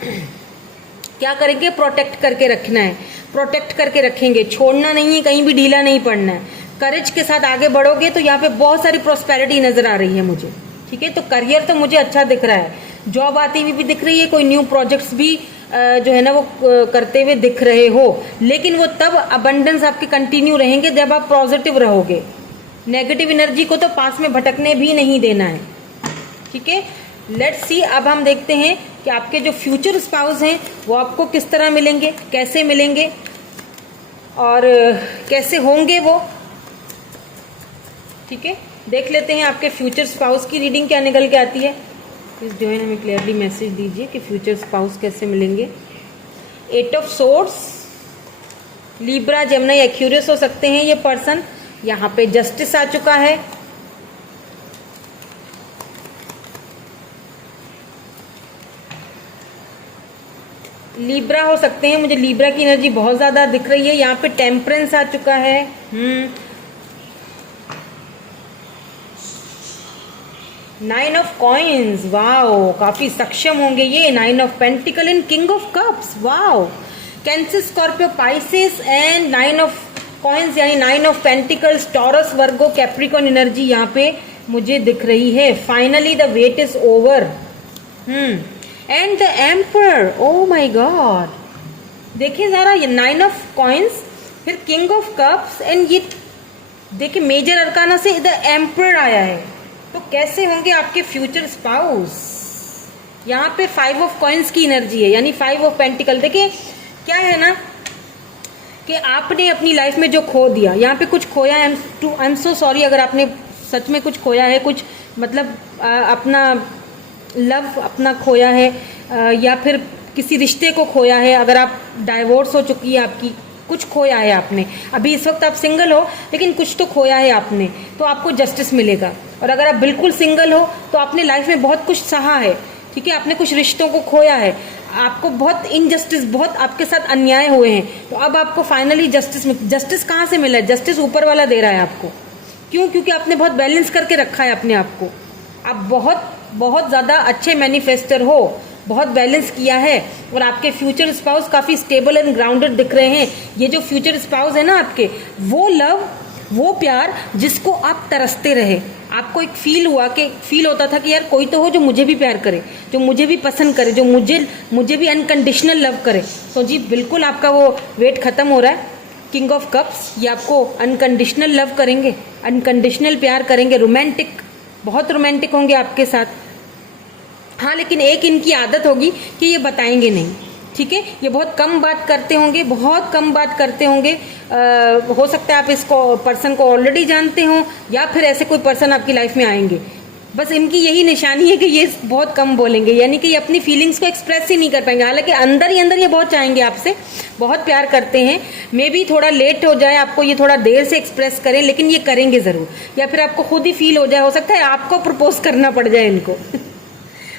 क्या करेंगे, प्रोटेक्ट करके रखना है, प्रोटेक्ट करके रखेंगे, छोड़ना नहीं है, कहीं भी ढीला नहीं पड़ना है। करेज के साथ आगे बढ़ोगे तो यहाँ पे बहुत सारी प्रॉस्पेरिटी नजर आ रही है मुझे। ठीक है, तो करियर तो मुझे अच्छा दिख रहा है, जॉब आती हुई भी दिख रही है, कोई न्यू प्रोजेक्ट्स भी जो है ना वो करते हुए दिख रहे हो, लेकिन वो तब अबंडेंस आपके कंटिन्यू रहेंगे जब आप पॉजिटिव रहोगे। नेगेटिव एनर्जी को तो पास में भटकने भी नहीं देना है। ठीक है, लेट्स सी, अब हम देखते हैं कि आपके जो फ्यूचर स्पाउस हैं वो आपको किस तरह मिलेंगे, कैसे मिलेंगे और कैसे होंगे वो। ठीक है, देख लेते हैं आपके फ्यूचर स्पाउस की रीडिंग क्या निकल के आती है। प्लीज जो है हमें क्लियरली मैसेज दीजिए कि फ्यूचर स्पाउस कैसे मिलेंगे। 8 of swords, Libra, Gemini, Aquarius हो सकते हैं ये पर्सन। यहाँ पे जस्टिस आ चुका है, लीब्रा हो सकते हैं, मुझे लीब्रा की एनर्जी बहुत ज़्यादा दिख रही है। यहाँ पे टेम्परेंस आ चुका है। 9 ऑफ कॉइन्स, वाओ, काफी सक्षम होंगे ये। 9 of pentacle and king of cups, wow. Cancer, Scorpio, Pisces and 9 of coins यानी 9 of pentacles, Taurus, Virgo, Capricorn energy यहाँ पे मुझे दिख रही है। Finally the wait is over. And the emperor, oh my God, देखिए जरा, ये 9 ऑफ कॉइन्स, फिर किंग ऑफ कप्स एंड ये देखिए मेजर अरकाना से द एम्पर आया है। तो कैसे होंगे आपके फ्यूचर स्पाउस? यहाँ पे 5 ऑफ कॉइन्स की एनर्जी है, यानी 5 ऑफ पेंटिकल। देखिए क्या है ना कि आपने अपनी लाइफ में जो खो दिया, यहाँ पे कुछ खोया है। आई एम सो सॉरी अगर आपने सच में कुछ खोया है, कुछ मतलब अपना लव अपना खोया है, या फिर किसी रिश्ते को खोया है। अगर आप डाइवोर्स हो चुकी है आपकी, कुछ खोया है आपने, अभी इस वक्त आप सिंगल हो लेकिन कुछ तो खोया है आपने, तो आपको जस्टिस मिलेगा। और अगर आप बिल्कुल सिंगल हो तो आपने लाइफ में बहुत कुछ सहा है। ठीक है, आपने कुछ रिश्तों को खोया है, आपको बहुत इनजस्टिस, बहुत आपके साथ अन्याय हुए हैं, तो अब आपको फाइनली जस्टिस कहाँ से मिला है? जस्टिस ऊपर वाला दे रहा है आपको। क्यों? क्योंकि आपने बहुत बैलेंस करके रखा है अपने आप को। आप बहुत बहुत ज़्यादा अच्छे मैनिफेस्टर हो, बहुत बैलेंस किया है और आपके फ्यूचर स्पाउस काफ़ी स्टेबल एंड ग्राउंडेड दिख रहे हैं। ये जो फ्यूचर स्पाउस है ना आपके, वो लव, वो प्यार जिसको आप तरसते रहे। आपको एक फील होता था कि यार कोई तो हो जो मुझे भी प्यार करे, जो मुझे भी पसंद करे, जो मुझे भी अनकंडीशनल लव करे। तो जी बिल्कुल आपका वो वेट खत्म हो रहा है। किंग ऑफ कप्स, ये आपको अनकंडीशनल लव करेंगे, अनकंडीशनल प्यार करेंगे, रोमांटिक बहुत रोमांटिक होंगे आपके साथ। हाँ, लेकिन एक इनकी आदत होगी कि ये बताएंगे नहीं, ठीक है। ये बहुत कम बात करते होंगे, बहुत कम बात करते होंगे। हो सकता है आप इसको पर्सन को ऑलरेडी जानते हो या फिर ऐसे कोई पर्सन आपकी लाइफ में आएंगे। बस इनकी यही निशानी है कि ये बहुत कम बोलेंगे, यानी कि ये अपनी फीलिंग्स को एक्सप्रेस ही नहीं कर पाएंगे। हालांकि अंदर ही अंदर ये बहुत चाहेंगे आपसे, बहुत प्यार करते हैं। मे बी थोड़ा लेट हो जाए, आपको ये थोड़ा देर से एक्सप्रेस करें, लेकिन ये करेंगे ज़रूर। या फिर आपको खुद ही फील हो जाए, हो सकता है आपको प्रपोज करना पड़ जाए इनको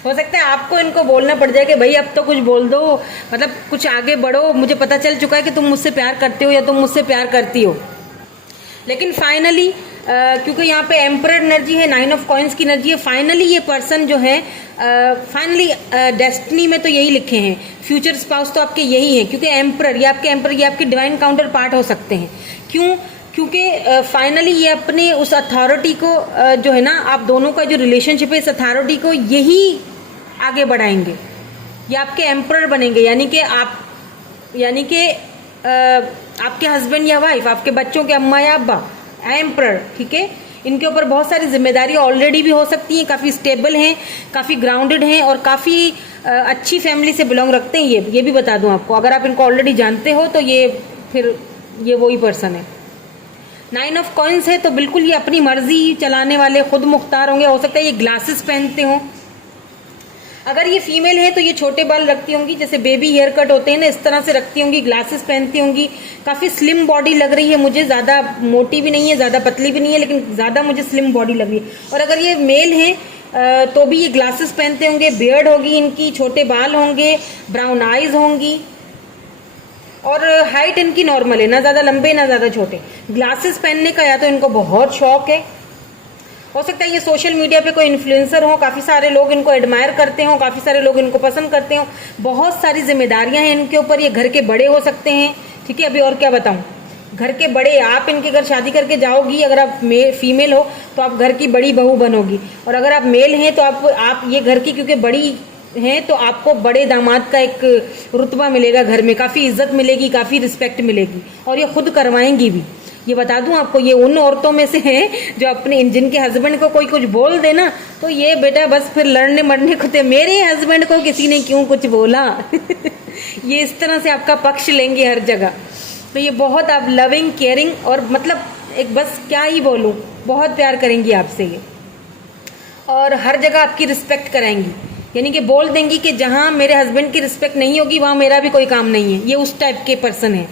हो सकता है आपको इनको बोलना पड़ जाए कि भाई अब तो कुछ बोल दो, मतलब कुछ आगे बढ़ो, मुझे पता चल चुका है कि तुम मुझसे प्यार करते हो या तुम मुझसे प्यार करती हो। लेकिन फाइनली क्योंकि यहाँ पे एम्परर एनर्जी है, 9 ऑफ कॉइंस की एनर्जी है, फाइनली ये पर्सन जो है फाइनली डेस्टिनी में तो यही लिखे हैं, फ्यूचर स्पाउस तो आपके यही है। क्योंकि एम्परर ये आपके डिवाइन काउंटर पार्ट हो सकते हैं। क्यों? क्योंकि फाइनली ये अपने उस अथॉरिटी को जो है ना, आप दोनों का जो रिलेशनशिप है, इस अथॉरिटी को यही आगे बढ़ाएंगे। ये आपके एम्परर बनेंगे, यानी कि आपके हस्बैंड या वाइफ, आपके बच्चों के अम्मा या अब्बा, एम्परर, ठीक है। इनके ऊपर बहुत सारी जिम्मेदारी ऑलरेडी भी हो सकती हैं, काफ़ी स्टेबल हैं, काफ़ी ग्राउंडेड हैं और काफ़ी अच्छी फैमिली से बिलोंग रखते हैं। ये भी बता दूं आपको, अगर आप इनको ऑलरेडी जानते हो तो ये वही पर्सन है। 9 ऑफ कॉइंस है तो बिल्कुल ये अपनी मर्जी चलाने वाले, खुद मुख्तार होंगे। हो सकता है ये ग्लासेस पहनते हों। अगर ये फीमेल है तो ये छोटे बाल रखती होंगी, जैसे बेबी हेयर कट होते हैं ना, इस तरह से रखती होंगी, ग्लासेस पहनती होंगी। काफ़ी स्लिम बॉडी लग रही है मुझे, ज़्यादा मोटी भी नहीं है, ज़्यादा पतली भी नहीं है, लेकिन ज़्यादा मुझे स्लिम बॉडी लग रही है। और अगर ये मेल है तो भी ये ग्लासेस पहनते होंगे, बियर्ड होगी इनकी, छोटे बाल होंगे, ब्राउन आइज होंगी और हाइट इनकी नॉर्मल है, ना ज़्यादा लंबे ना ज़्यादा छोटे। ग्लासेस पहनने का या तो इनको बहुत शौक है, हो सकता है ये सोशल मीडिया पे कोई इन्फ्लुएंसर हो, काफ़ी सारे लोग इनको एडमायर करते हो, काफ़ी सारे लोग इनको पसंद करते हो, बहुत सारी जिम्मेदारियां हैं इनके ऊपर। ये घर के बड़े हो सकते हैं, ठीक है। अभी और क्या बताऊं, घर के बड़े, आप इनके घर शादी करके जाओगी, अगर आप फीमेल हो तो आप घर की बड़ी बहू बनोगी, और अगर आप मेल हैं तो आप ये घर की क्योंकि बड़ी हैं तो आपको बड़े दामाद का एक रुतबा मिलेगा घर में, काफ़ी इज्जत मिलेगी, काफ़ी रिस्पेक्ट मिलेगी, और ये खुद करवाएंगी भी। ये बता दूं आपको, ये उन औरतों में से हैं जो अपने जिनके हस्बैंड को कोई कुछ बोल देना तो ये बेटा बस फिर लड़ने मरने को थे, मेरे हस्बैंड को किसी ने क्यों कुछ बोला ये इस तरह से आपका पक्ष लेंगे हर जगह। तो ये बहुत आप लविंग, केयरिंग और मतलब एक बस क्या ही बोलूं, बहुत प्यार करेंगी आपसे ये, और हर जगह आपकी रिस्पेक्ट कराएंगी। यानी कि बोल देंगी कि जहां मेरे हस्बैंड की रिस्पेक्ट नहीं होगी वहां मेरा भी कोई काम नहीं है। ये उस टाइप के पर्सन है,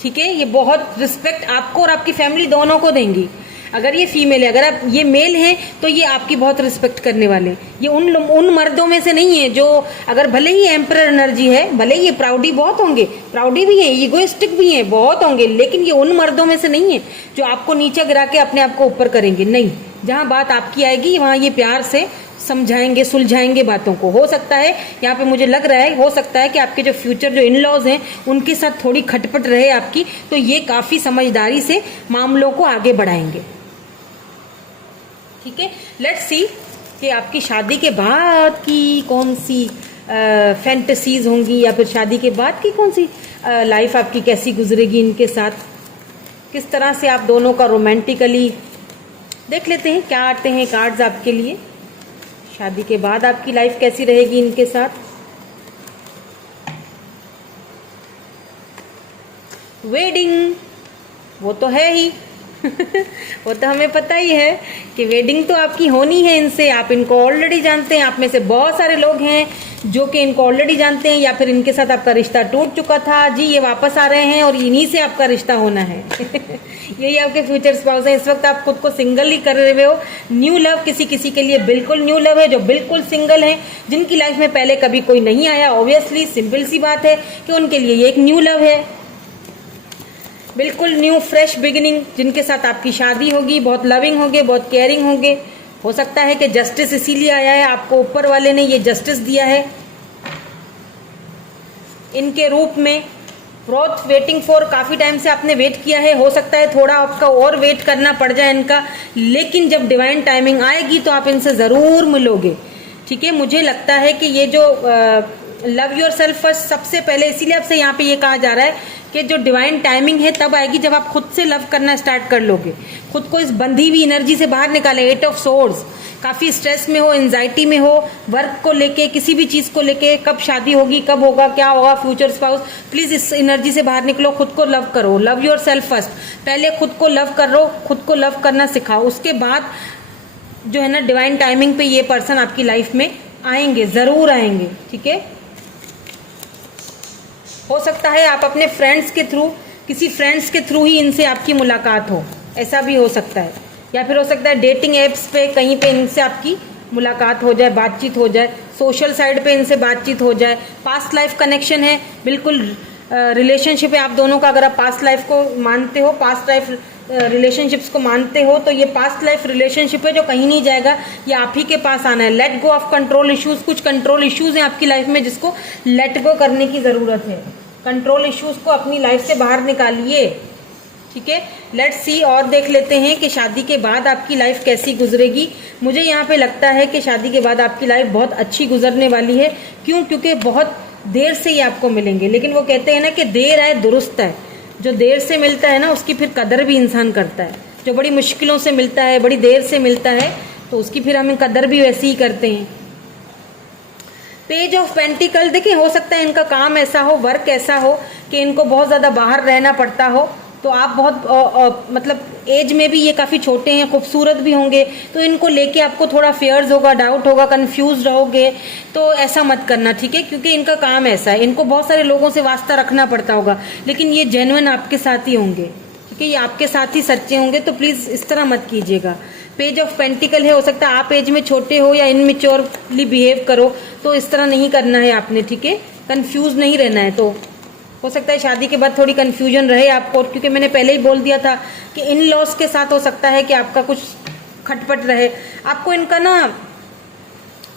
ठीक है। ये बहुत रिस्पेक्ट आपको और आपकी फैमिली दोनों को देंगी। अगर ये फीमेल है, अगर आप ये मेल हैं तो ये आपकी बहुत रिस्पेक्ट करने वाले। ये उन मर्दों में से नहीं है जो, अगर भले ही एम्परर एनर्जी है, भले ही ये प्राउडी बहुत होंगे, प्राउडी भी है, ईगोइस्टिक भी है, बहुत होंगे, लेकिन ये उन मर्दों में से नहीं है जो आपको नीचे गिरा के अपने आप को ऊपर करेंगे। नहीं, जहाँ बात आपकी आएगी वहाँ ये प्यार से समझाएंगे, सुलझाएंगे बातों को। हो सकता है यहाँ पे मुझे लग रहा है, हो सकता है कि आपके जो फ्यूचर जो इन लॉज हैं उनके साथ थोड़ी खटपट रहे आपकी, तो ये काफ़ी समझदारी से मामलों को आगे बढ़ाएंगे, ठीक है। लेट्स सी कि आपकी शादी के बाद की कौन सी फैंटेसीज होंगी, या फिर शादी के बाद की कौन सी लाइफ आपकी कैसी गुजरेगी इनके साथ, किस तरह से आप दोनों का रोमांटिकली। देख लेते हैं क्या आते हैं कार्ड्स आपके लिए। शादी के बाद आपकी लाइफ कैसी रहेगी इनके साथ। वेडिंग, वो तो है ही वो तो हमें पता ही है कि वेडिंग तो आपकी होनी है इनसे। आप इनको ऑलरेडी जानते हैं, आप में से बहुत सारे लोग हैं जो कि इनको ऑलरेडी जानते हैं, या फिर इनके साथ आपका रिश्ता टूट चुका था जी, ये वापस आ रहे हैं और इन्हीं से आपका रिश्ता होना है यही आपके फ्यूचर स्पाउस है। इस वक्त आप खुद को सिंगल ही कर रहे हो। न्यू लव किसी किसी के लिए बिल्कुल न्यू लव है, जो बिल्कुल सिंगल है, जिनकी लाइफ में पहले कभी कोई नहीं आया, ऑब्वियसली सिंपल सी बात है कि उनके लिए ये एक न्यू लव है, बिल्कुल न्यू फ्रेश बिगिनिंग, जिनके साथ आपकी शादी होगी, बहुत लविंग होंगे, बहुत केयरिंग होंगे। हो सकता है कि जस्टिस इसीलिए आया है, आपको ऊपर वाले ने ये जस्टिस दिया है इनके रूप में। वर्थ वेटिंग फॉर, काफ़ी टाइम से आपने वेट किया है, हो सकता है थोड़ा आपका और वेट करना पड़ जाए इनका, लेकिन जब डिवाइन टाइमिंग आएगी तो आप इनसे ज़रूर मिलोगे, ठीक है। मुझे लगता है कि ये जो लव योर सेल्फ फर्स्ट, सबसे पहले इसीलिए आपसे यहाँ पे ये कहा जा रहा है कि जो डिवाइन टाइमिंग है तब आएगी जब आप खुद से लव करना स्टार्ट कर लोगे, खुद को इस बंधी हुई एनर्जी से बाहर निकालें। 8 ऑफ सोर्ड्स, काफ़ी स्ट्रेस में हो, एंजाइटी में हो, वर्क को लेके, किसी भी चीज़ को लेके, कब शादी होगी, कब होगा, क्या होगा, फ्यूचर स्पाउस, प्लीज़ इस एनर्जी से बाहर निकलो। खुद को लव करो, लव योर सेल्फ फर्स्ट। पहले खुद को लव करो, खुद को लव करना सिखाओ, उसके बाद जो है ना डिवाइन टाइमिंग पे ये पर्सन आपकी लाइफ में आएंगे, ज़रूर आएंगे। ठीक है, हो सकता है आप अपने फ्रेंड्स के थ्रू, किसी फ्रेंड्स के थ्रू ही इनसे आपकी मुलाकात हो, ऐसा भी हो सकता है। या फिर हो सकता है डेटिंग एप्स पे कहीं पे इनसे आपकी मुलाकात हो जाए, बातचीत हो जाए, सोशल साइड पे इनसे बातचीत हो जाए। पास्ट लाइफ कनेक्शन है, बिल्कुल रिलेशनशिप है आप दोनों का। अगर आप पास्ट लाइफ को मानते हो, पास्ट लाइफ रिलेशनशिप्स को मानते हो, तो ये पास्ट लाइफ रिलेशनशिप है जो कहीं नहीं जाएगा, ये आप ही के पास आना है। Let go of control issues, कुछ कंट्रोल इश्यूज हैं आपकी लाइफ में जिसको लेट गो करने की ज़रूरत है। कंट्रोल इश्यूज को अपनी लाइफ से बाहर निकालिए। ठीक है, लेट्स सी और देख लेते हैं कि शादी के बाद आपकी लाइफ कैसी गुजरेगी। मुझे यहाँ पे लगता है कि शादी के बाद आपकी लाइफ बहुत अच्छी गुजरने वाली है। क्यों? क्योंकि बहुत देर से ही आपको मिलेंगे, लेकिन वो कहते हैं ना कि देर आए दुरुस्त है। जो देर से मिलता है ना उसकी फिर कदर भी इंसान करता है। जो बड़ी मुश्किलों से मिलता है, बड़ी देर से मिलता है, तो उसकी फिर हम कदर भी वैसी ही करते हैं। पेज ऑफ पेंटिकल, देखिए हो सकता है इनका काम ऐसा हो, वर्क ऐसा हो कि इनको बहुत ज़्यादा बाहर रहना पड़ता हो, तो आप बहुत मतलब एज में भी ये काफ़ी छोटे हैं, खूबसूरत भी होंगे, तो इनको लेके आपको थोड़ा फेयर्स होगा, डाउट होगा, कंफ्यूज रहोगे, तो ऐसा मत करना। ठीक है, क्योंकि इनका काम ऐसा है, इनको बहुत सारे लोगों से वास्ता रखना पड़ता होगा, लेकिन ये जेन्युइन आपके साथ ही होंगे। ठीक है, ये आपके साथ ही सच्चे होंगे, तो प्लीज़ इस तरह मत कीजिएगा। पेज ऑफ पेंटिकल है, हो सकता है आप एज में छोटे हो या इनमेच्योरली बिहेव करो, तो इस तरह नहीं करना है आपने। ठीक है, कंफ्यूज नहीं रहना है। तो हो सकता है शादी के बाद थोड़ी कंफ्यूजन रहे आपको, क्योंकि मैंने पहले ही बोल दिया था कि इन लॉस के साथ हो सकता है कि आपका कुछ खटपट रहे। आपको इनका ना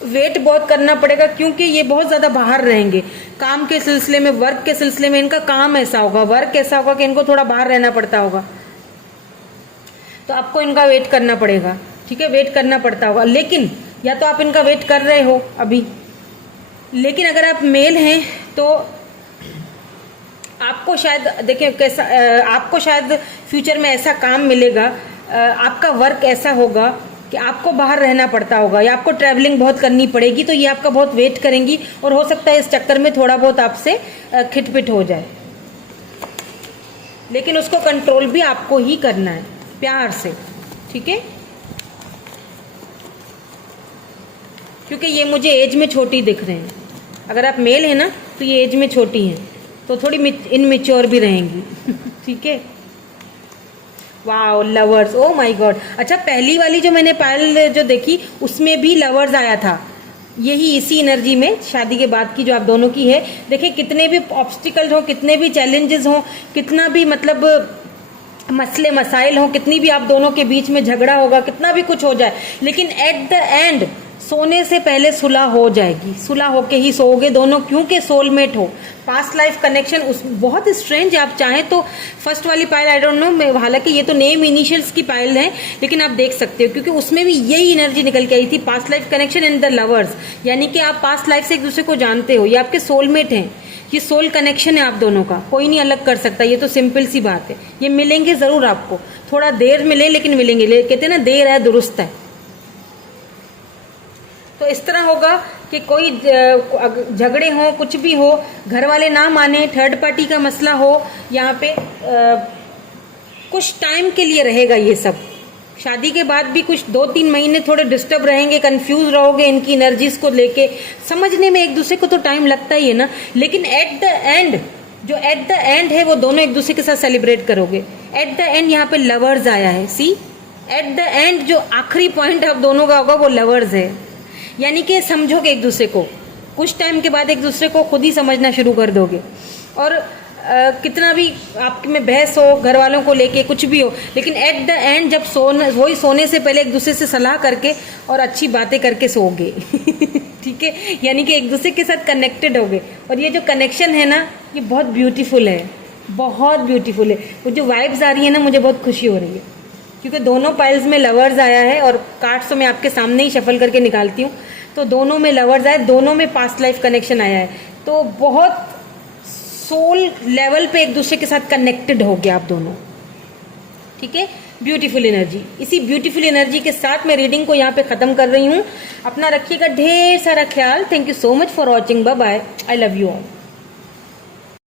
वेट बहुत करना पड़ेगा, क्योंकि ये बहुत ज़्यादा बाहर रहेंगे काम के सिलसिले में, वर्क के सिलसिले में। इनका काम ऐसा होगा, वर्क ऐसा होगा कि इनको थोड़ा बाहर रहना पड़ता होगा, तो आपको इनका वेट करना पड़ेगा। ठीक है, वेट करना पड़ता होगा, लेकिन या तो आप इनका वेट कर रहे हो अभी, लेकिन अगर आप मेल हैं तो आपको शायद देखिए कैसा, आपको शायद फ्यूचर में ऐसा काम मिलेगा, आपका वर्क ऐसा होगा कि आपको बाहर रहना पड़ता होगा या आपको ट्रैवलिंग बहुत करनी पड़ेगी, तो ये आपका बहुत वेट करेंगी और हो सकता है इस चक्कर में थोड़ा बहुत आपसे खिटपिट हो जाए, लेकिन उसको कंट्रोल भी आपको ही करना है प्यार से। ठीक है, क्योंकि ये मुझे एज में छोटी दिख रहे हैं। अगर आप मेल हैं ना तो ये एज में छोटी हैं, तो थोड़ी इनमेच्योर भी रहेंगी। ठीक है, wow, lovers, O my God. अच्छा, पहली वाली जो मैंने पायल जो देखी उसमें भी लवर्स आया था, यही इसी एनर्जी में शादी के बाद की जो आप दोनों की है। देखिए कितने भी ऑब्स्टिकल्स हो, कितने भी चैलेंजेस हो, कितना भी मतलब मसले मसाइल हो, कितनी भी आप दोनों के बीच में झगड़ा होगा, कितना भी कुछ हो जाए, लेकिन एट द एंड सोने से पहले सुलह हो जाएगी। सुलह होके ही सोओगे दोनों, क्योंकि सोलमेट हो, पास्ट लाइफ कनेक्शन उस बहुत स्ट्रेंज है। आप चाहें तो फर्स्ट वाली पायल, आई डोंट नो, हालांकि ये तो नेम इनिशियल्स की पायल है, लेकिन आप देख सकते हो क्योंकि उसमें भी यही एनर्जी निकल के आई थी, past life connection and the lovers, यानी कि आप पास्ट लाइफ से एक दूसरे को जानते हो, ये आपके सोलमेट हैं, ये सोल कनेक्शन है आप दोनों का, कोई नहीं अलग कर सकता। ये तो सिंपल सी बात है, ये मिलेंगे जरूर आपको, थोड़ा देर मिले लेकिन मिलेंगे। कहते हैं ना देर है दुरुस्त है। तो इस तरह होगा कि कोई झगड़े हो, कुछ भी हो, घर वाले ना माने, थर्ड पार्टी का मसला हो, यहाँ पे कुछ टाइम के लिए रहेगा ये सब। शादी के बाद भी कुछ 2-3 महीने थोड़े डिस्टर्ब रहेंगे, कंफ्यूज रहोगे इनकी एनर्जीज को लेके, समझने में एक दूसरे को तो टाइम लगता ही है ना, लेकिन एट द एंड, जो एट द एंड है वो दोनों एक दूसरे के साथ सेलिब्रेट करोगे। एट द एंड यहाँ पे लवर्स आया है, सी, एट द एंड जो आखिरी पॉइंट आप दोनों का होगा वो लवर्स है, यानी कि समझोगे एक दूसरे को, कुछ टाइम के बाद एक दूसरे को खुद ही समझना शुरू कर दोगे। और कितना भी आपके में बहस हो घर वालों को लेके, कुछ भी हो, लेकिन एट द एंड जब वही सोने से पहले एक दूसरे से सलाह करके और अच्छी बातें करके सोओगे। ठीक है, यानी कि एक दूसरे के साथ कनेक्टेड होगे। और ये जो कनेक्शन है ना, ये बहुत ब्यूटीफुल है, बहुत ब्यूटीफुल है। वो जो वाइब्स आ रही है ना, मुझे बहुत खुशी हो रही है, क्योंकि दोनों पाइल्स में लवर्स आया है, और कार्ड्स तो मैं आपके सामने ही शफल करके निकालती हूँ, तो दोनों में लवर्स आए, दोनों में पास्ट लाइफ कनेक्शन आया है, तो बहुत सोल लेवल पे एक दूसरे के साथ कनेक्टेड हो गया आप दोनों। ठीक है, ब्यूटीफुल एनर्जी। इसी ब्यूटीफुल एनर्जी के साथ मैं रीडिंग को यहाँ पे खत्म कर रही हूँ। अपना रखिएगा ढेर सारा ख्याल। Thank you so much for watching. Bye bye. I love you all.